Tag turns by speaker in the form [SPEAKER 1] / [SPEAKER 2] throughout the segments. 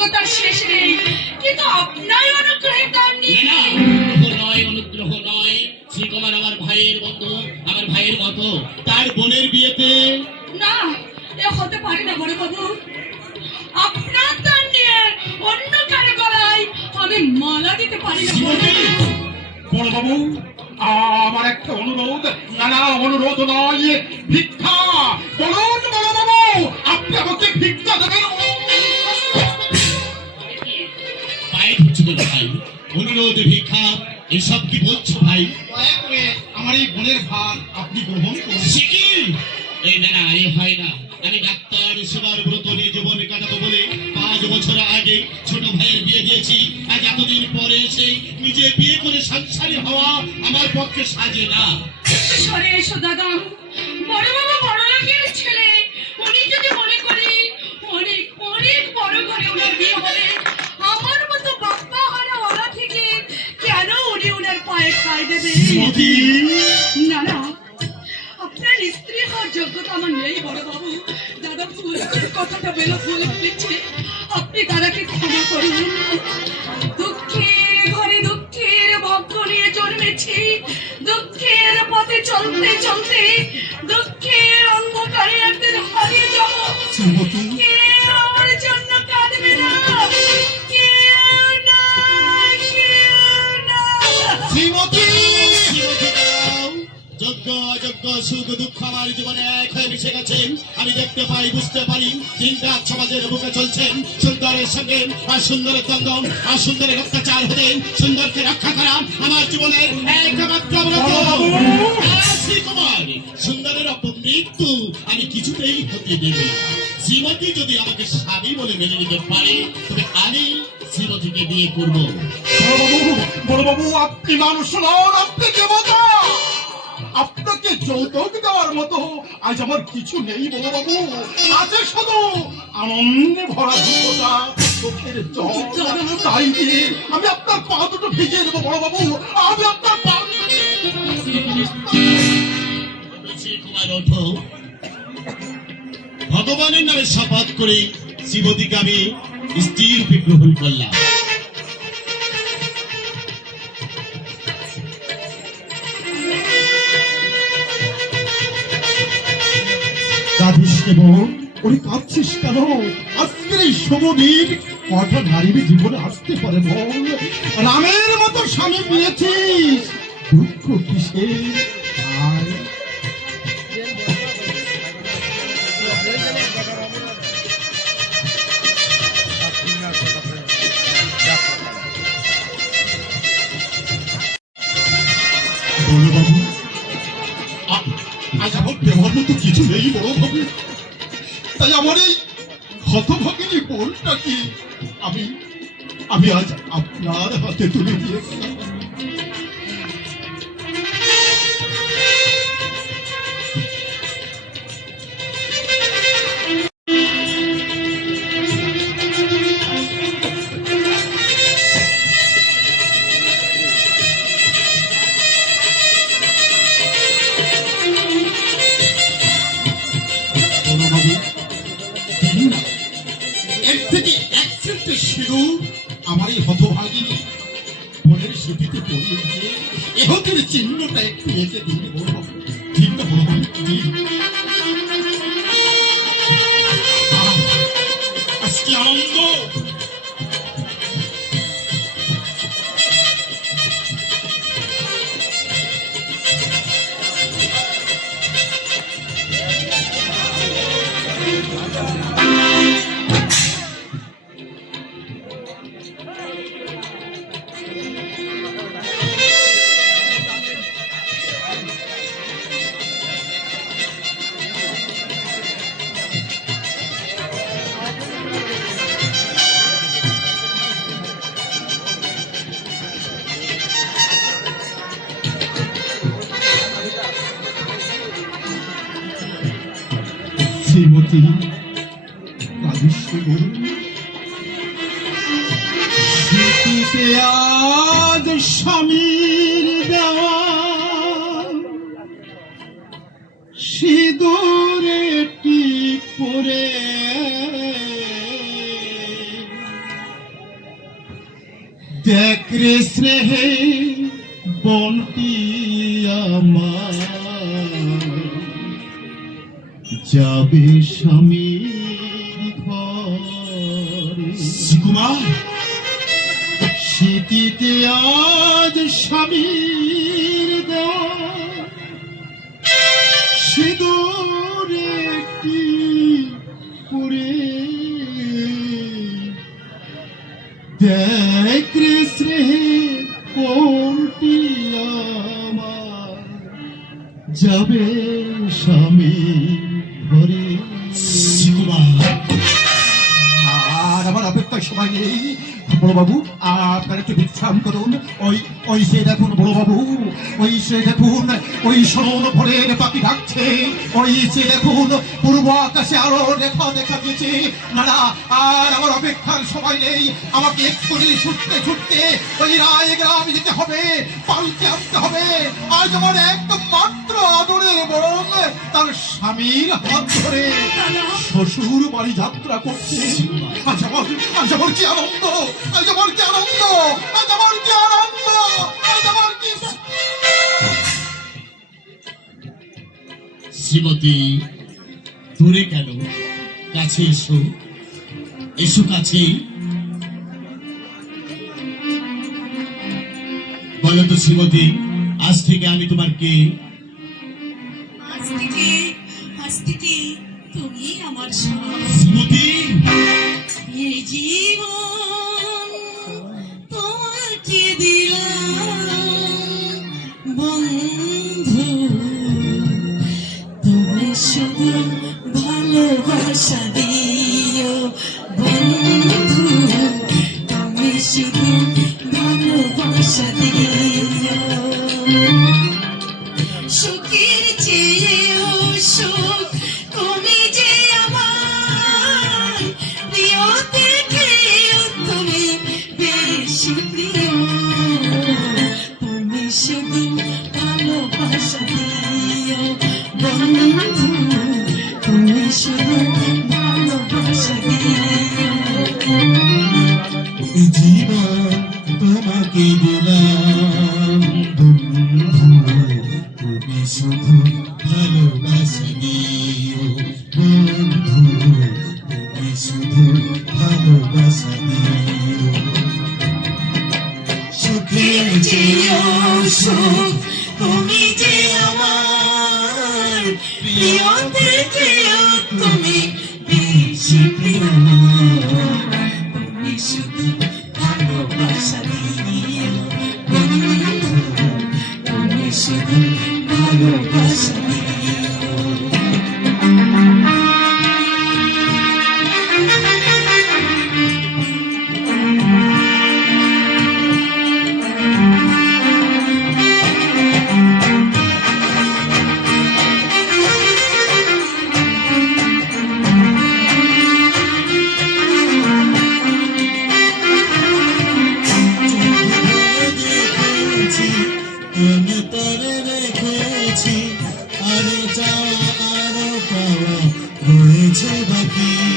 [SPEAKER 1] যোগ্যতার শেষ নেই। কিন্তু আপনার অনুগ্রহে তার
[SPEAKER 2] না
[SPEAKER 1] নেই
[SPEAKER 2] নয় অনুগ্রহ নয়। শ্রীকুমার আমার ভাইয়ের বন্ধু আমার ভাইয়ের মতো। তার বোনের বিয়েতে
[SPEAKER 1] না এ হতে পারে না বড় বাবু। আপনার তার নিয়ে অন্য কারও গলায় আমি মালা দিতে পারি না
[SPEAKER 3] শ্রীমতী বড়বাবু আমার একটা অনুরোধ না না অনুরোধ নয় ভিক্ষা। বলুন বড়বাবু আপনি আমাকে ভিক্ষা দেবেন।
[SPEAKER 2] তো ভাই অনুরোধ ভিক্ষা এসব কি বলছো ভাই?
[SPEAKER 3] দয়া করে আমার এই বোনের ভার আপনি গ্রহণ করুন।
[SPEAKER 2] সে কি? এই না না এ হয় না। আমি ডাক্তার সেবার ব্রত নিয়ে জীবনে কাটাবো বলে পাঁচ বছর আগে ছোট ভাইয়ের বিয়ে দিয়েছি। আজ এতদিন পরে এসে নিজে বিয়ে করে সংসারী হওয়া আমার পক্ষে সাজে না।
[SPEAKER 1] সরে এসো দাদা। বড় বাবু বড় লোকের ছেলে। উনি যদি মনে করে অনেক অনেক বড় করে ওনার বিয়ে হবে আমার মতো বাপ্পা হারা ওলা থেকে কেন উনি কথাটা বেলো বলে ফেলেছে আপনি দাদাকে ক্ষমা করুন। দুঃখের ঘরে দুঃখের ভাগ্য নিয়ে জন্মেছি। দুঃখের পথে চলতে চলতে দুঃখের
[SPEAKER 2] দেখতে পাই বুঝতে পারি রাত সমাজের বুকে চলছেন সুন্দরের সঙ্গে আর সুন্দরের দ্বন্দ্ব আর সুন্দরের অত্যাচার হতে সুন্দরকে রক্ষা করা আমার জীবনের একমাত্র শ্রীকুমার সুন্দরের অপমৃত্যু আমি কিছুতেই হতে দেব শ্রীমতী যদি আমাকে স্বামী বলে মেনে নিতে পারে তবে আমি শ্রীমতীকে বিয়ে করব।
[SPEAKER 3] বড়বাবু আপনি মানুষ নন আপনি দেবতা। আপনাকে যৌতুক মতো। আজ আমার কিছু নেই বড়বাবু আছে শুধু আনন্দে ভরা দুঃখটা চোখের জল তাই দিয়ে আমি আপনার পা দুটো ভিজিয়ে দেবো বড়বাবু আমি আপনার পা
[SPEAKER 2] ভগবানের নামে শপথ করে শিবদিকে আমি স্ত্রী রূপে গ্রহণ করলাম।
[SPEAKER 3] কাঁদিস উনি কাঁদছিস কেন? আজকের এই দিন কটা নারীর জীবনে আসতে পারে বল। রামের মতো স্বামী পেয়েছিস। দুঃখ কিসের? হতভাগিনী বোনটাকে আমি আমি আজ আপনার হাতে তুলে দিয়েছি। সিঁদুর আমার এই হতভাগিনী। বোনের স্মৃতিতে পড়িয়ে দিয়ে এহতের চিহ্নটা একটু এঁকে দিন বড়বাবু শ্রীমতী আজ স্বামীর দেওয়া পরে।
[SPEAKER 2] দেখ রে স্নেহে বনটি আমার। যাবে স্বামী
[SPEAKER 3] শিকুমার
[SPEAKER 2] শীতিতে আজ স্বামীর দেওয়া সিঁদুর একটি পুরে দেখ রে স্নেহে কোনটি আমার? যাবে স্বামী
[SPEAKER 3] আমার অপেক্ষার সময় নেই। বড় বাবু আপনার একটু বিশ্রাম করুন। ওই ওই সে দেখুন বড় বাবু ওই সে দেখুন, ওই সরল ভোরের পাখি ডাকছে। ওই সে দেখুন, পূর্ব আকাশে আরও রেখা দেখা গেছে না আর আমার অপেক্ষার সময় নেই। আমাকে এক্ষুনি ছুটতে ছুটতে ওই রায় গ্রাম যেতে হবে। পাল্টে আসতে হবে। আজ আমার বোন তার স্বামীর হাত ধরে শ্বশুর বাড়ি যাত্রা করছে। কি আনন্দ? কি আনন্দ? কি আনন্দ?
[SPEAKER 2] শ্রীমতী, দূরে কেন? কাছে এসো। এসো কাছে। বলো তো শ্রীমতী, আজ থেকে আমি তোমার কে?
[SPEAKER 4] তুমি তোমাকে দিলাম তুমি শুধু ভালোবাসা দিও বন্ধু, তুমি শুধু ভালোবাসা দিও সুখের চেয়েও সুখ, তুমি যে আমার প্রিয় থেকেও
[SPEAKER 2] রেখেছি আরও যাওয়া আরও পাওয়া রয়েছে বাকি।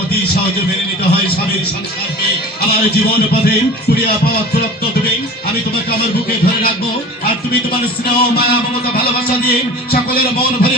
[SPEAKER 2] অতি সহজে মেনে নিতে হয়, স্বামীর সংসারকে আমার জীবন পথে কুড়িয়া পাওয়া তুরত্ব তুমি আমি তোমাকে বুকে ধরে রাখব। আর তুমি তোমার স্নেহ মায়া মমতা ভালোবাসা দিয়ে সকলের মন ভরে